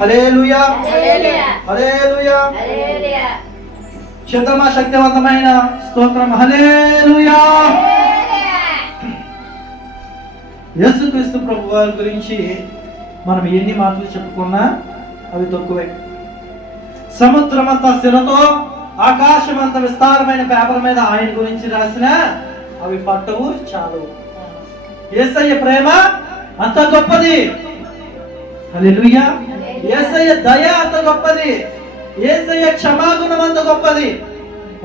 హల్లెలూయా, హల్లెలూయా. శుద్ధమ శక్తివంతమైన స్తోత్రం. హల్లెలూయా. యేసుక్రీస్తు ప్రభు వారి గురించి మనం ఎన్ని మాటలు చెప్పుకున్నా అవి తక్కువే. సముద్రమంత శిలతో ఆకాశమంత విస్తారమైన పేపర్ మీద ఆయన గురించి రాసిన అవి పట్టవు, చాలు. యేసయ్య ప్రేమ అంత గొప్పది. హల్లెలూయా. యేసయ్య దయ అంత గొప్పది. యేసయ్య క్షమాగుణం అంత గొప్పది.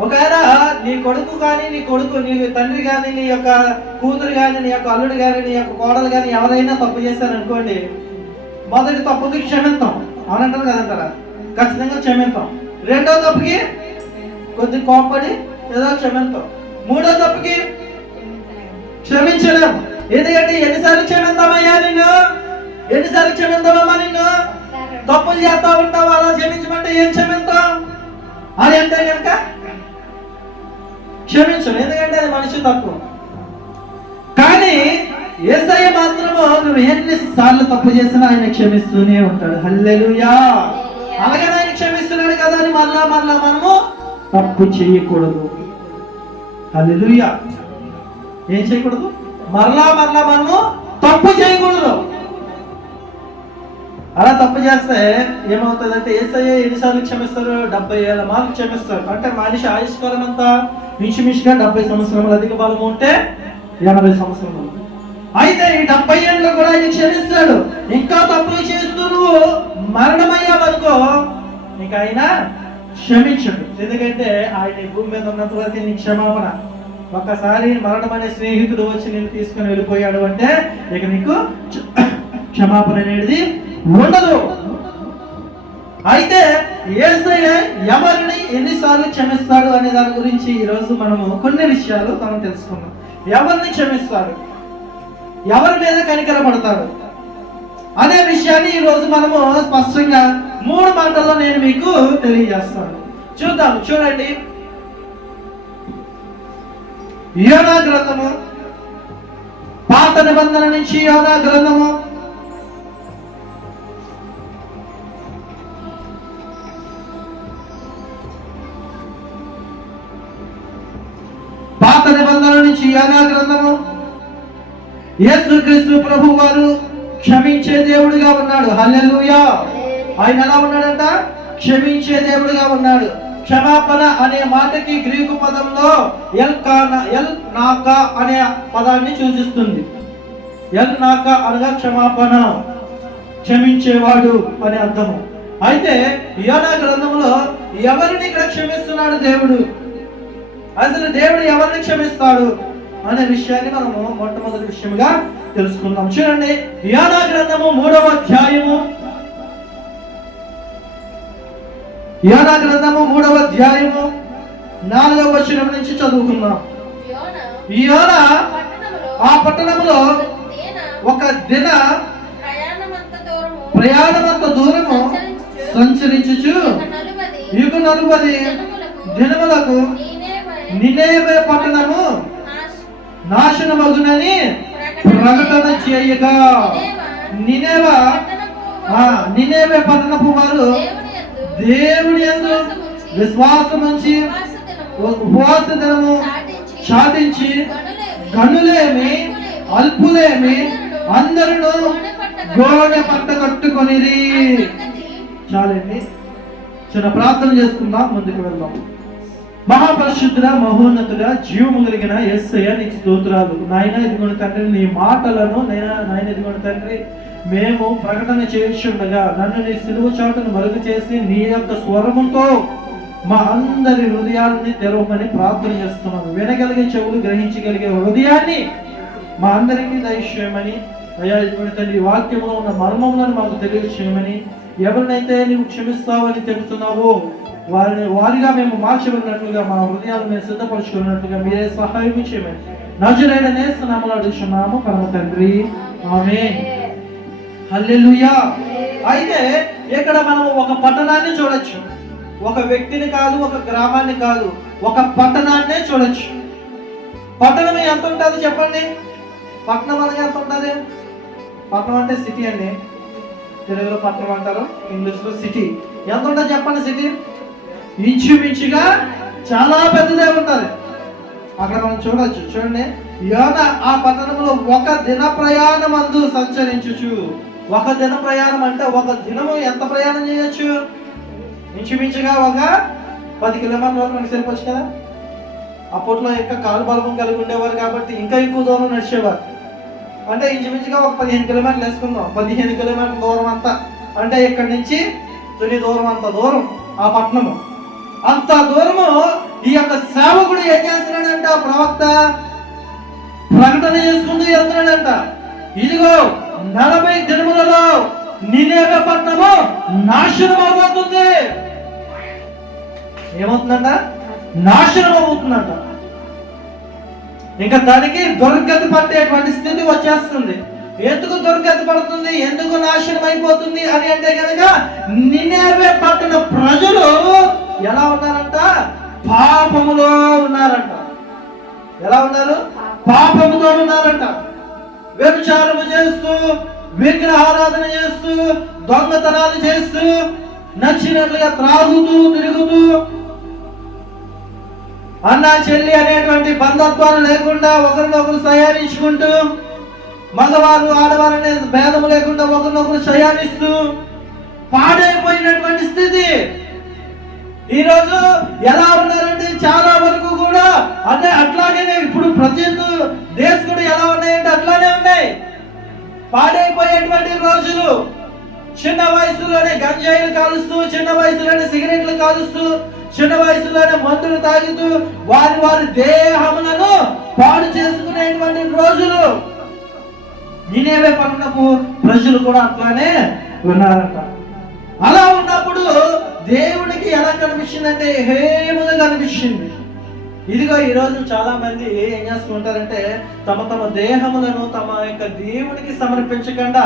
ఒకవేళ నీ కొడుకు కానీ, నీ తండ్రి కానీ, నీ యొక్క కూతురు కానీ, నీ యొక్క అల్లుడు కానీ, నీ యొక్క కోడలు కానీ ఎవరైనా తప్పు చేశారనుకోండి, మొదటి తప్పుకి క్షమిస్తాం, అవునంటారు కదంటారా? ఖచ్చితంగా క్షమిస్తాం. రెండో తప్పుకి కొద్ది కోపడి ఏదో క్షమిస్తాం. మూడో తప్పుకి క్షమించలేము. ఎందుకంటే ఎన్నిసార్లు క్షమిస్తామయ్యా నిన్ను, ఎన్నిసార్లు క్షమిస్తామమ్మా నిన్ను? తప్పులు చేస్తా ఉంటావు, అలా క్షమించమంటే ఏం క్షమిస్తాం? అది అంటే కనుక క్షమించను, ఎందుకంటే అది మనిషి తప్పు. కానీ యేసయ్య మాత్రము నువ్వు ఎన్నిసార్లు తప్పు చేసినా ఆయన క్షమిస్తూనే ఉంటాడు. హల్లెలూయా. అలాగే ఆయన క్షమిస్తున్నాడు కదా అని మళ్ళా మనము తప్పు చేయకూడదు. హల్లెలూయా. ఏం చేయకూడదు? మరలా మనము తప్పు చేయకూడదు. అలా తప్పు చేస్తే ఏమవుతుందంటే యేసయ్య ఎన్నిసార్లు క్షమిస్తారు? 70,000 మార్లు క్షమిస్తారు. అంటే మనిషి ఆయుష్కాలం అంతా మించుమించుగా 70 సంవత్సరములు, అధిక బలము ఉంటే 80 సంవత్సరములు. అయితే ఈ 70 ఏళ్ళు కూడా ఆయన క్షమిస్తాడు. ఇంకా తప్పులు చేస్తూ నువ్వు మరణమయ్యావనుకో నీకు ఆయన క్షమించడు. ఎందుకంటే ఆయన ఈ భూమి మీద ఉన్నంత వరకు నీ క్షమాపణ. ఒక్కసారి మరణం అనే స్నేహితుడు వచ్చి నేను తీసుకుని వెళ్ళిపోయాడు అంటే ఇక నీకు క్షమాపణ అనేది ఉండదు. అయితే యేసయ్య ఎవరిని ఎన్నిసార్లు క్షమిస్తాడు అనే దాని గురించి ఈరోజు మనము కొన్ని విషయాలు మనం తెలుసుకున్నాం. ఎవరిని క్షమిస్తాడు, ఎవరి మీద కనికరపడతాడు అనే విషయాన్ని ఈరోజు మనము స్పష్టంగా 3 మాటల్లో నేను మీకు తెలియజేస్తాను. చూద్దాం. చూడండి, యోనా గ్రంథము, పాత నిబంధన నుంచి యోనా గ్రంథము, పాత నిబంధన నుంచి యోనా గ్రంథము. యేసుక్రీస్తు ప్రభు వారు క్షమించే దేవుడిగా ఉన్నాడు. హల్లెలూయా. ఆయన ఎలా ఉన్నాడంట? క్షమించే దేవుడిగా ఉన్నాడు. క్షమాపణ అనే మాటకి గ్రీకు పదంలో ఎల్ నాకా అనే పదాన్ని సూచిస్తుంది. ఎల్ నాకా అనగా క్షమాపణ, క్షమించేవాడు అనే అర్థము. అయితే యోనా గ్రంథంలో ఎవరిని ఇక్కడ క్షమిస్తున్నాడు దేవుడు? అసలు దేవుడు ఎవరిని క్షమిస్తాడు అనే విషయాన్ని మనము మొట్టమొదటి విషయంగా తెలుసుకుందాం. చూడండి, యోనా గ్రంథము 3వ అధ్యాయము, యోనా గ్రంథము 3వ అధ్యాయము 4వ వచనం నుంచి చదువుకుందాం. యోనా ఆ పట్టణములో ఒక దిన ప్రయాణమంత దూరము సంచరించుచు యుగ 40 దినములకు నినేవే పట్టణము నాశనమగునని ప్రకటన చేయగా, నినేవే పట్టణపు వారు దేవుని యందు విశ్వాసముంచి ఉపవాస దినము చాటించి గనులేమి అల్పులేమి అందరూ గోనె పట్ట కట్టుకొనిరి. చాలండి, చిన్న ప్రార్థన చేసుకుందాం, ముందుకు వెళ్దాం. మహాపరిశుద్ధుడ, మహోన్నతుడ, జీవము కలిగిన యేసయ్య నీకు స్తోత్రాలు. నాయన ఇదిగోని తండ్రి, నీ మాటలను నాయన ఇదిగోని తండ్రి మేము ప్రకటన చేయుచుండగా నన్ను నీ సిలువ చాటును మరుగు చేసి నీ యొక్క స్వరముతో మా అందరి హృదయాన్ని తెరవమని ప్రార్థన చేస్తున్నాను. వినగలిగే చెవులు, గ్రహించగలిగే హృదయాన్ని మా అందరికీ దయచేయమని, అయ్యా ఇదిగోని తండ్రి వాక్యంలో ఉన్న మర్మములను మాకు తెలియచేయమని, ఎవరినైతే నీవు క్షమిస్తావని చెబుతున్నావో వారిగా మేము మార్చబడినట్లుగా మా హృదయాలు మేము సిద్ధపరచుకున్నట్లుగా మీరే సహాయం చేయమని నజరేయుడైన యేసు నామములో అడుగుచున్నాము పరమ తండ్రి, ఆమేన్. హల్లెలూయా. అయితే ఇక్కడ మనం ఒక పట్టణాన్ని చూడొచ్చు. ఒక వ్యక్తిని కాదు, ఒక గ్రామాన్ని కాదు, ఒక పట్టణాన్నే చూడొచ్చు. పట్టణం ఎంత ఉంటుంది చెప్పండి? పట్టణం అనగా ఎంత ఉంటుంది? పట్టణం అంటే సిటీ అండి. తెలుగులో పట్టణం అంటారు, ఇంగ్లీష్లో సిటీ. ఎంత ఉంటుంది చెప్పండి సిటీ? ఇంచుమించుగా చాలా పెద్దదే ఉంటుంది. అక్కడ మనం చూడొచ్చు. చూడండి, యోన ఆ పట్టణంలో ఒక దిన ప్రయాణం అందు సంచరించుచు. ఒక దిన ప్రయాణం అంటే ఒక దినము ఎంత ప్రయాణం చేయొచ్చు? ఇంచుమించుగా ఒక 10 కిలోమీటర్ల వరకు మనకి సరిపోవచ్చు కదా. అప్పట్లో ఇంకా కాలు బలపం కలిగి ఉండేవారు కాబట్టి ఇంకా ఎక్కువ దూరం నడిచేవారు. అంటే ఇంచుమించుగా ఒక 15 కిలోమీటర్లు వేసుకుందాం. 15 కిలోమీటర్ల దూరం అంతా అంటే ఇక్కడి నుంచి తొలి దూరం, అంత దూరం ఆ పట్టణము. అంత దూరము ఈ యొక్క సేవకుడు ఏం చేస్తున్నాడంట? ప్రవక్త ప్రకటన చేసుకుంటూ వెళ్తున్నాడంట. ఇదిగో 40 దినములలో నినేవే పట్టణము నాశనం అవుతుంది. ఏమవుతుందంట? నాశనం అవుతుందంట. ఇంకా దానికి దుర్గతి పట్టేటువంటి స్థితి వచ్చేస్తుంది. ఎందుకు దుర్గతి పడుతుంది, ఎందుకు నాశనం అయిపోతుంది అని అంటే కనుక నినేవే పట్టణ ప్రజలు ఎలా ఉన్నారంట? పాపములో ఉన్నారంట. ఎలా ఉన్నారు? పాపముతో ఉన్నారంట. వ్యభిచారము చేస్తూ, విగ్రహారాధన చేస్తూ, దొంగతనాలు చేస్తూ, నచ్చినట్లుగా త్రాగుతూ తిరుగుతూ, అన్న చెల్లి అనేటువంటి బంధత్వాలు లేకుండా ఒకరినొకరు సయానించుకుంటూ, మగవారు ఆడవారు అనే భేదము లేకుండా ఒకరినొకరు సయానిస్తూ పాడైపోయినటువంటి స్థితి. ఈరోజు ఎలా ఉన్నారంటే చాలా వరకు కూడా అంటే అట్లాగే ఇప్పుడు ప్రతి దేశం ఎలా ఉన్నాయంటే అట్లానే ఉన్నాయి. పాడైపోయేటువంటి రోజులు. చిన్న వయసులోనే గంజాయిలు కాలుస్తూ, చిన్న వయసులోనే సిగరెట్లు కాలుస్తూ, చిన్న వయసులోనే మందులు తాగుతూ వారి వారి దేహములను పాడు చేసుకునేటువంటి రోజులు. నినేవే పట్టణపు ప్రజలు కూడా అట్లానే ఉన్నారంట. అలా ఉన్నప్పుడు దేవుడికి ఎలా కనిపించిందంటే హేయముగా కనిపించింది. ఇదిగో ఈరోజు చాలా మంది ఏం చేస్తూ ఉంటారంటే తమ తమ దేహములను తమ యొక్క దేవుడికి సమర్పించకుండా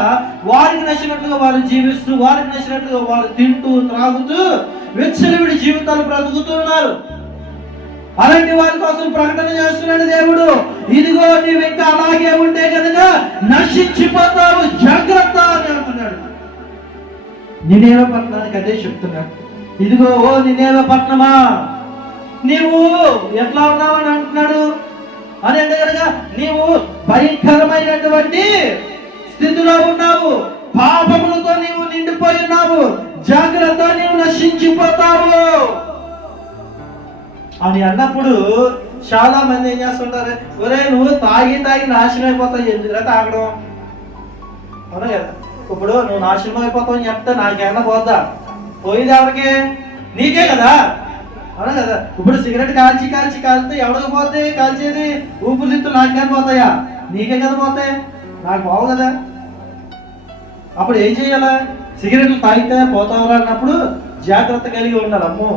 వారికి నచ్చినట్లుగా వారు జీవిస్తూ, వారికి నచ్చినట్లుగా వారు తింటూ త్రాగుతూ విచ్చలవిడి జీవితాలు బ్రతుకుతున్నారు. అలాంటి వారి కోసం ప్రకటన చేస్తున్నాడు దేవుడు. ఇదిగో నీవు ఇంకా అలాగే ఉంటే కనుక నశించిపోతావు, జాగ్రత్త అని అంటున్నాడు. నినేవే పట్టణానికి అదే చెప్తున్నాడు. ఇదిగో ఓ నినేవే పట్టణమా, నీవు ఎట్లా ఉన్నావని అంటున్నాడు అని అంటే కనుక నీవు భయంకరమైనటువంటి స్థితిలో ఉన్నావు, పాపములతో నీవు నిండిపోయి ఉన్నావు, జాగ్రత్త, నీవు నశించిపోతావు అని అన్నప్పుడు చాలా మంది ఏం చేస్తుంటారు? ఒరే నువ్వు తాగి నాశనం అయిపోతావు, ఎందుకు తాగడం? అవునా కదా? ఇప్పుడు నువ్వు నాశనం అయిపోతావు అని చెప్తే నాకేమన్నా పోద్దా? పోయేది ఎవరికి? నీకే కదా. అవునా కదా? ఇప్పుడు సిగరెట్ కాల్చితే ఎవరికి పోతాయి? కాల్చేది ఊపిరితిత్తులు నాకేం పోతాయా? నీకే కదా పోతాయి, నాకు పోవు కదా. అప్పుడు ఏం చేయాలా? సిగరెట్లు తాగితే పోతావరా అన్నప్పుడు జాగ్రత్త కలిగి ఉండాలి. అమ్మో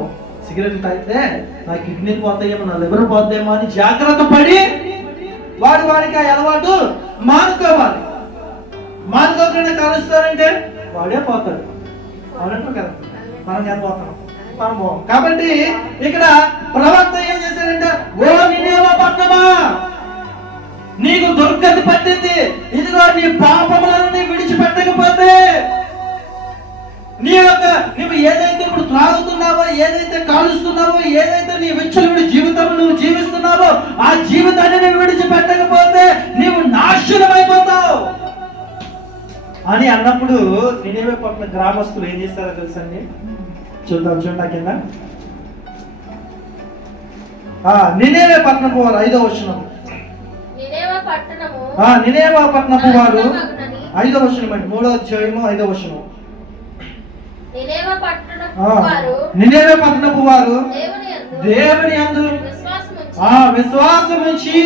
సిగరెట్లు తాగితే నా కిడ్నీలు పోతాయేమో, నా లివర్ పోతాయేమో అని జాగ్రత్త పడి వాడికి ఆ అలవాటు మానుకోవాలి. మానుకోకుండా కాలుస్తారంటే వాడే పోతాడు. అవునంటారు కదా, మనం ఎంత పోతాం? మనం పోం. కాబట్టి ఇక్కడ ప్రవక్త ఏం చేశారంటే, ఓ నినేవే పట్టణమా, నీకు దుర్గతి పట్టింది. ఇదిగో నీ పాపములను విడిచిపెట్టకపోతే నీవు ఏదైతే ఇప్పుడు త్రాగుతున్నావో, ఏదైతే కాలుస్తున్నావో, ఏదైతే నీ విచ్చలవిడి జీవితం నువ్వు జీవిస్తున్నావో ఆ జీవితాన్ని నువ్వు విడిచిపెట్టకపోతే నీవు నాశనం అయిపోతావు అని అన్నప్పుడు నినేవే పట్టణ గ్రామస్తులు ఏం చేస్తారో తెలుసండి? చూడండి కింద. నినేవే పట్టణపు వారు 5వ వచనం. నినేవే పట్టణపు వారు 5వ వచనం అండి, 3వ అధ్యాయము 5వ వచనం. నినేవే పట్టణపు వారు దేవుని యందు విశ్వాసం ఉంచి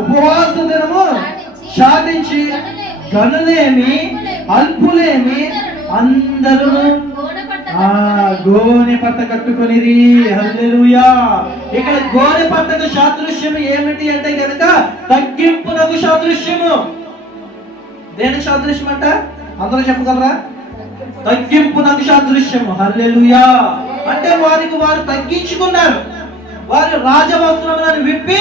ఉపవాస దినము సాధించి గనులేమి అల్పులేమి అందరూ గోనె పట్ట కట్టుకొనిరి. హల్లెలూయా. ఇక్కడ గోనె పట్టకు సాదృశ్యము ఏమిటి అంటే కనుక తగ్గింపునకు సాదృశ్యము. దేనికి సాదృశ్యం అంట? అందరూ చెప్పగలరా? తగ్గింపునకు సాదృశ్యము. హల్లెలూయా. అంటే వారికి వారు తగ్గించుకున్నారు. వారు రాజవస్త్రములను విప్పి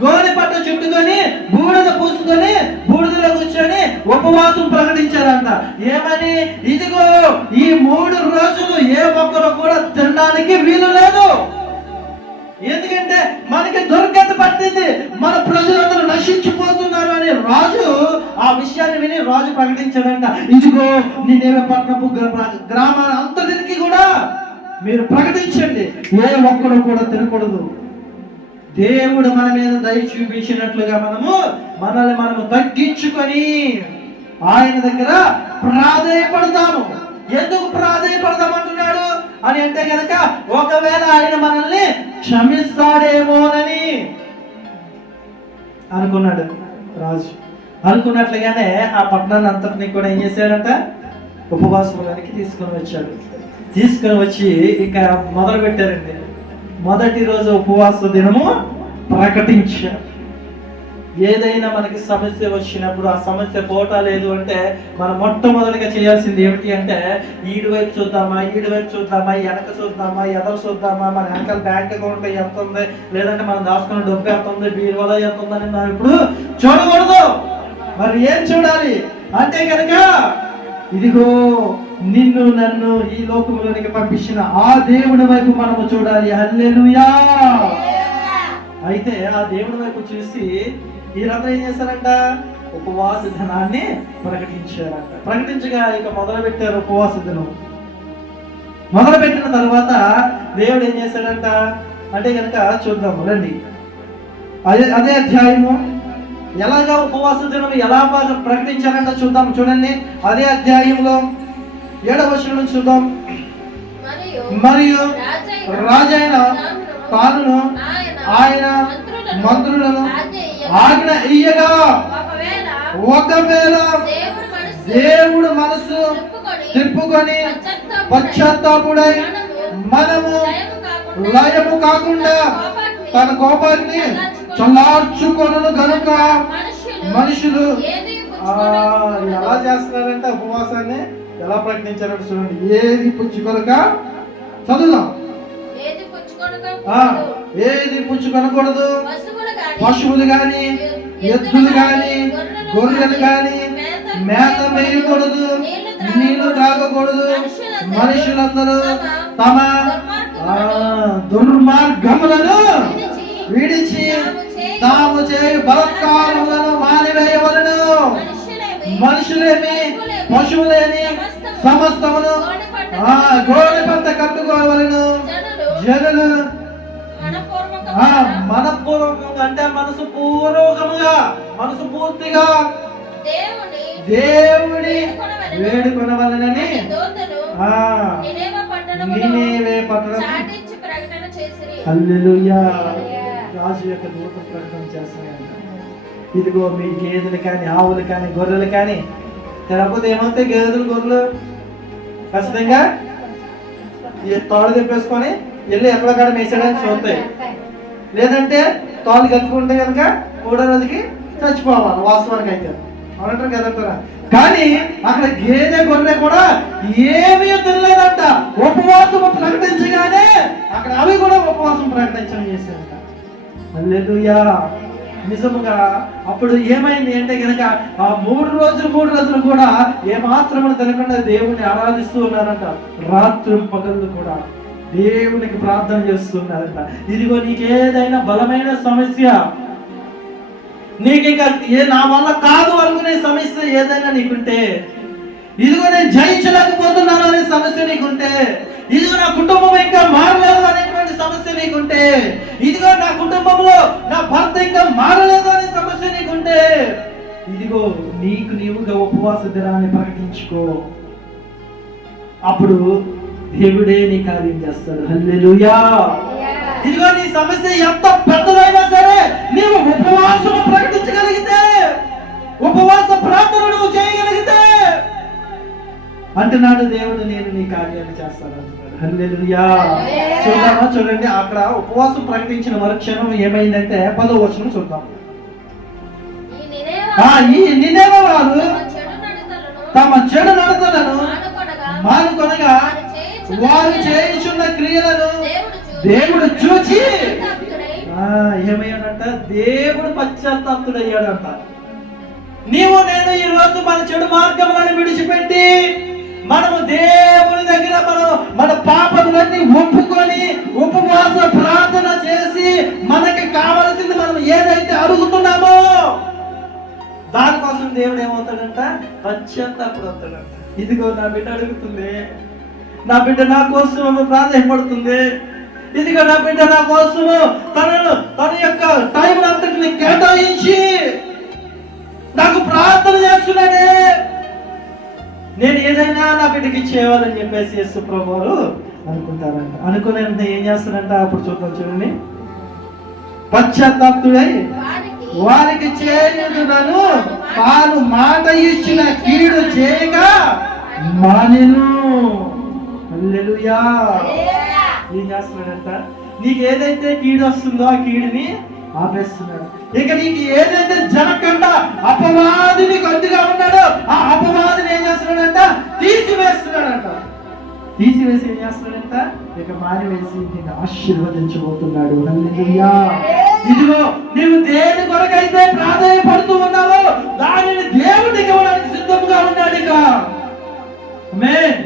గోనె పట్ట చుట్టుకొని బూడిద పూసుకొని బూడిదలో కూర్చొని ఉపవాసం ప్రకటించారంట. ఏమని? ఇదిగో ఈ 3 రోజులు ఏ ఒక్కరు కూడా తినడానికి వీలు లేదు. ఎందుకంటే మనకి దుర్గతి పట్టింది, మన ప్రజలందరూ నశించిపోతున్నారు అని రాజు ఆ విషయాన్ని విని రాజు ప్రకటించాడంట. ఇదిగో నిన్నెవే పట్టణపు గ్రామాల అంతటికి కూడా మీరు ప్రకటించండి, ఏ ఒక్కరు కూడా తినకూడదు. దేవుడు మన మీద దయ చూపించినట్లుగా మనము తగ్గించుకొని ఆయన దగ్గర ప్రాధేయపడతాము. ఎందుకు ప్రాధేయపడతామంటున్నాడు అని అంటే కనుక, ఒకవేళ ఆయన మనల్ని క్షమిస్తాడేమోనని అనుకున్నాడు రాజు. అనుకున్నట్లుగానే ఆ పట్టణాన్ని అంతటిని కూడా ఏం చేశాడంట? ఉపవాసంలోనికి తీసుకొని వచ్చి ఇక మొదలు పెట్టారండి. మొదటి రోజు ఉపవాస దినము ప్రకటించారు. ఏదైనా మనకి సమస్య వచ్చినప్పుడు ఆ సమస్య పోవటాలేదు అంటే మనం మొట్టమొదటిగా చేయాల్సింది ఏమిటి అంటే, ఈడు వైపు చూద్దామా, వెనక చూద్దామా, ఎదరు చూద్దామా, మన వెనకాల బ్యాంక్ అకౌంట్లో ఎంత ఉంది, లేదంటే మనం దాచుకున్న డబ్బు ఎంత ఉంది, బీరువాలో ఎంత ఉందని మనం ఇప్పుడు చూడకూడదు. మరి ఏం చూడాలి అంటే కనుక, ఇదిగో నిన్ను నన్ను ఈ లోకంలోనికి పంపించిన ఆ దేవుని వైపు మనము చూడాలి. హల్లెలూయా. అయితే ఆ దేవుని వైపు చూసి వీరందరూ ఏం చేశారంట? ఉపవాస దినాన్ని ప్రకటించారంట. ప్రకటించగా ఇక మొదలు పెట్టారు ఉపవాస దినం. మొదలు పెట్టిన తర్వాత దేవుడు ఏం చేశాడంట అంటే కనుక చూద్దాము రండి. అదే అధ్యాయము ఎలాగా ఉపవాస దినం ఎలా ప్రకటించారంట చూద్దాం. చూడండి, అదే అధ్యాయంలో 7వ వచనం చూద్దాం. మరియు రాజైన తాను ఆయన మంత్రులను ఆజ్ఞ ఇయ్యగా, ఒకవేళ దేవుడు మనసు తిప్పుకొని పశ్చాత్తాపుడై మనము లయము కాకుండా తన కోపాన్ని చల్లార్చుకొనును గనుక మనుషులు ఎలా చేస్తున్నారంటే ఉపవాసాన్ని ఎలా ప్రకటించారంటే చూడండి. ఏది పుచ్చుకొనక చదువుదాం. ఏది పుచ్చుకొనకూడదు. పశువులు గాని, ఎద్దులు గాని, గొర్రెలు గాని మేత వేయకూడదు, నీళ్లు తాగకూడదు. మనుషులందరూ తమ దుర్మార్గములను విడిచి తాము చేయు బలత్కారములను మానివేయవలెను. మనుషులేమి పశువులేని సమస్తమును గోడె పంట కట్టుకోవలను. జనులు మనపూర్వకంగా అంటే మనసు పూర్తిగా దేవుడి వేడుకొనవలెనని నీనేవే పట్టణం హల్లెలూయా రాజు యొక్క దూత ప్రకటన చేస్తున్నాయంట. ఇదిగో మీ గేదెలు కానీ, ఆవులు కానీ, గొర్రెలు కానీ లేకపోతే ఏమవుతాయి? గేదెలు, గొర్రెలు ఖచ్చితంగా తోడు తెప్పేసుకొని వెళ్ళి ఎక్కడక్కడ మేసేయడానికి చూస్తాయి. లేదంటే తోలు కట్టుకుంటే కనుక 3వ రోజుకి చచ్చిపోవాలి వాస్తవానికి అయితే, అవునంటారు కదంటారా? కానీ అక్కడ గేదె, గొర్రె కూడా ఏమీ తినలేదంట. ఉపవాసం ప్రకటించగానే అక్కడ అవి కూడా ఉపవాసం ప్రకటించడం చేశారంట. హల్లెలూయా. నిజముగా అప్పుడు ఏమైంది అంటే కనుక ఆ 3 రోజులు కూడా ఏమాత్రము తినకుండా దేవుణ్ణి ఆరాధిస్తూ ఉన్నారంట. రాత్రి పగళ్ళు కూడా దేవునికి ప్రార్థన చేస్తున్నారంట. ఇదిగో నీకేదైనా బలమైన సమస్య, నీకు ఇంకా నా వల్ల కాదు అనుకునే సమస్య ఏదైనా నీకుంటే, ఇదిగో నేను జయించలేకపోతున్నాను అనే సమస్య నీకుంటే, ఇదిగో నా కుటుంబం ఇంకా మారలేదు అనేటువంటి సమస్య నీకుంటే, ఇదిగో నా కుటుంబంలో నా భర్త ఇంకా మారలేదు అనే సమస్య నీకుంటే, ఇదిగో నీవుగా ఉపవాస దినాన్ని ప్రకటించుకో. అప్పుడు దేవుడే నీ కార్యం చేస్తాడు. హల్లెలూయా. ఇదిగో నీ సమస్య ఎంత పెద్దదైనా సరే నీవు ఉపవాసము ప్రకటించగలిగితే, ఉపవాస ప్రార్థన నువ్వు చేయగలిగితే అంటున్నాడు దేవుడు, నేను నీ కార్యాన్ని చేస్తాను అంటున్నాడు. హల్లెలూయా. చూడండి అక్కడ ఉపవాసం ప్రకటించిన మరుక్షణం ఏమైందంటే 10వ వచనం చూద్దాం. ఈ నినెవె వారు తమ చెడు నడతలను మానుకొనగా వారు చేయుచున్న క్రియలను దేవుడు చూచి ఏమయ్యాడంట? దేవుడు పశ్చాత్తాపుడయ్యాడంట. నేను ఈ రోజు మన పశ్చాత్తాపడతాడంట. ఇదిగో నా బిడ్డ అడుగుతుంది, నా బిడ్డ నా కోసం ప్రాధాన్యపడుతుంది, ఇదిగో నా బిడ్డ నా కోసము తన యొక్క టైం అంతటిని కేటాయించి నాకు ప్రార్థన చేస్తున్నాడే, నేను ఏదైనా నా బిడ్డకి ఇచ్చేయాలని చెప్పేసి యేసు ప్రభువారు అనుకుంటారంట. అనుకునే ఏం చేస్తారంట, అప్పుడు చూడండి, పశ్చాత్తాపుడై వారికి చేయుదునను తాను మాట ఇచ్చిన కీడు చేయక మానెను. హల్లెలూయా. ఏం చేస్తున్నాడంట, నీకు ఏదైతే కీడు వస్తుందో ఆ కీడుని ఆపేస్తున్నాడు. ఇక నీకు ఏదైతే జరగకుండా అపవాదిని కొద్దిగా ఉన్నాడో ఆ అపవాదిని ఏం చేస్తున్నాడంట, తీసివేస్తున్నాడంట. తీసివేసి ఏం చేస్తున్నాడంట, ఇక మారివేసి నేను ఆశీర్వదించబోతున్నాడు. హల్లెలూయా. ఇదిగో నీవు దేని కొరకైతే ప్రాధాన్యపడుతూ ఉన్నావో దానిని దేవుడికి ఇవ్వడానికి సిద్ధంగా ఉన్నాడు. ఇక ఆమేన్.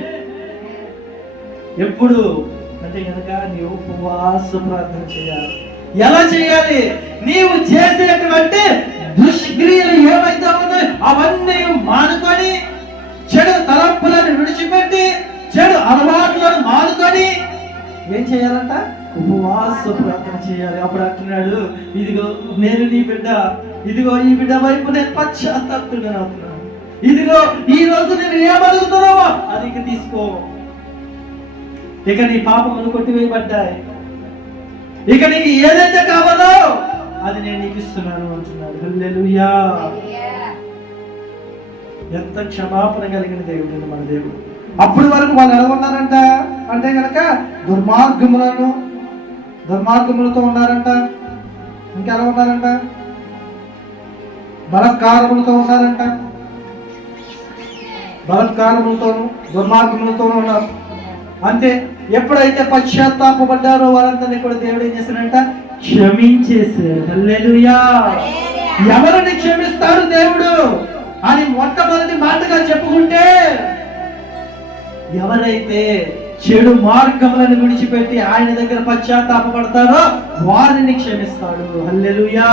ఎప్పుడు అంటే కనుక నీవు ఉపవాస ప్రార్థన చేయాలి. ఎలా చేయాలి, నీవు చేసేటువంటి దుష్క్రియలు ఏమైతే ఉన్నాయో అవన్నీ మానుకొని, చెడు తలంపులను విడిచిపెట్టి, చెడు అలవాట్లను మానుకొని ఏం చేయాలంట, ఉపవాస ప్రార్థన చేయాలి. అప్పుడు అంటున్నాడు, ఇదిగో నేను నీ బిడ్డ, ఇదిగో ఈ బిడ్డ వైపు నేను పశ్చాత్తాపంగా అవుతున్నాను, ఇదిగో ఈ రోజు నేను ఏమడుగుతున్నావో అది ఇక తీసుకో, ఇక నీ పాపములు కొట్టివేయబడ్డాయి, ఇక నీకు ఏదైతే కావాలో అది నేను నీకు ఇస్తున్నాను అంటున్నాడు. హల్లెలూయా. ఎంత క్షమాపణ కలిగిన దేవుడు మన దేవుడు. అప్పటి వరకు వాళ్ళు ఎలా ఉన్నారంట అంటే కనుక దుర్మార్గములతో ఉన్నారంట. ఇంకెలా ఉన్నారంట, బలత్కారములతో ఉన్నారంట. బలత్కారములతోనూ దుర్మార్గములతోనూ ఉన్నారు. అంతే. ఎప్పుడైతే పశ్చాత్తాపడ్డారో వారందరినీ కూడా దేవుడు ఏం చేశాడంట, క్షమించేశాడు. హల్లెలూయా. ఎవరిని క్షమిస్తాడు దేవుడు అని మొట్టమొదటి మాటగా చెప్పుకుంటే, ఎవరైతే చెడు మార్గములను విడిచిపెట్టి ఆయన దగ్గర పశ్చాత్తాపడతారో వారిని క్షమిస్తాడు. హల్లెలూయా.